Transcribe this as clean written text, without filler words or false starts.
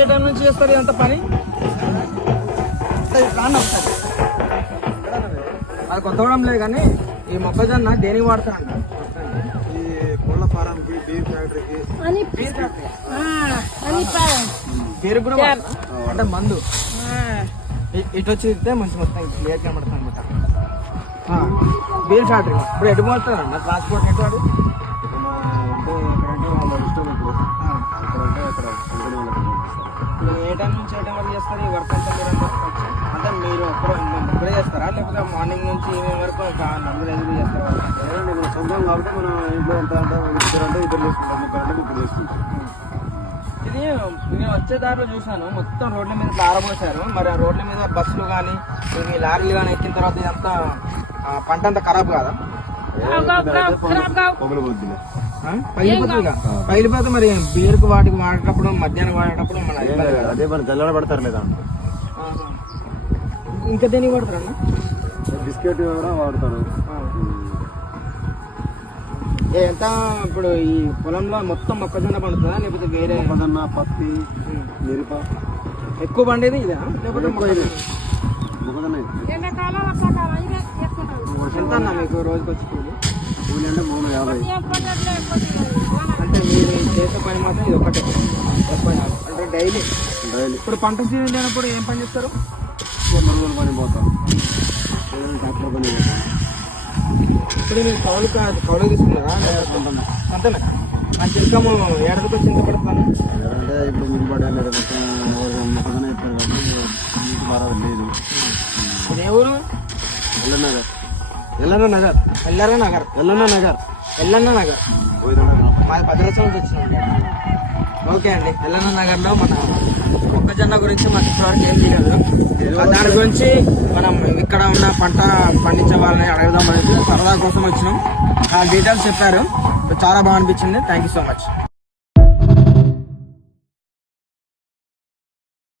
ఏ time నుంచి చేస్తారు ఎంత పని? అది కొత్తగూడెం లేదు కానీ ఈ మొక్కజొన్న దేనికి వాడతారంట? ఈ కోళ్ళ ఫారంకి, బీర్ ఫ్యాక్టరీకి, పేరు కూడా అంటే మందు ఇటు వచ్చి తింటే మంచి మొత్తం క్లియర్ కనబడుతుంది అనమాట. బీర్ ఫ్యాక్టరీ ఇప్పుడు ఎటు పోతారన్న ట్రాన్స్పోర్ట్ ఎటు వాడు? ఏ టైం నుంచి ఏ టైం వరకు చేస్తారు ఈ వర్క్ అంతా? మీరు అంటే మీరు ఇప్పుడే చేస్తారా లేకపోతే మార్నింగ్ నుంచి ఈవినింగ్ వరకు ఒక 4-5 చేస్తారా? మన సొంతం కాబట్టి మనం ఇంట్లో ఎంత అంటే ఇద్దరు చేసుకుంటాం, ముగ్గురు అంటే ఇద్దరు చేసుకుంటాం. ఇది నేను వచ్చే దారిలో చూసాను మొత్తం రోడ్ల మీద ఆరబోసారు. మరి ఆ రోడ్ల మీద బస్సులు కానీ ఈ లారీలు కానీ ఎక్కిన తర్వాత ఇదంతా పంట అంతా ఖరాబ్ కాదా? పొగలు పోతుంది, పగిలిపోతుంది. పగిలిపోతే మరి బీరుకు వాటికి వాడేటప్పుడు మధ్యాహ్నం వాడేటప్పుడు మన అదే మన జల్లడ పడతారు లేదా? ఇంకా దేనికి వాడతారన్న? బిస్కెట్ కూడా వాడతారు. ఎంత ఇప్పుడు ఈ పొలంలో మొత్తం మొక్కజొన్న పండుతుందా లేకపోతే వేరే? మొక్కజొన్న, పత్తి, మిరప ఎక్కువ పండేది ఇదా లేకపోతే మొక్కజొన్న? ఎంత అన్న మీకు రోజుకి వచ్చి కూలి? కూలి అంటే 350. అంటే మీరు చేసే పని మాత్రం ఇది ఒకటే అంటే డైలీ? ఇప్పుడు పంట సీజన్ లేనప్పుడు ఏం పని చేస్తారు? మరుగుల పని పోతాం, ట్రాక్టర్ పని పోతాం. ఇప్పుడు మీరు కౌలు తీసుకున్నారా? అంతేనా? మంచి ఇన్కమ్ ఏడాదికి వచ్చి ఎంత పడుతుంది? అంటే ఇప్పుడు మిరపడి అనేది మొక్కజొన్న చెప్పారు కాబట్టి బరాబర్ లేదు. ఇది ఏ ఊరు? ఎల్లన్న నగర్. మాది భద్రాచలం నుంచి వచ్చినాం. ఓకే అండి, ఎల్లన్న నగర్లో మన మొక్కజొన్న గురించి మాకు ఇప్పటివరకు ఏం తెలియదు. దాని గురించి మనం ఇక్కడ ఉన్న పంట పండించే వాళ్ళని అడుగుదాం అనేది సరదా కోసం వచ్చినాం. డీటెయిల్స్ చెప్పారు, చాలా బాగా అనిపించింది. Thank you so much.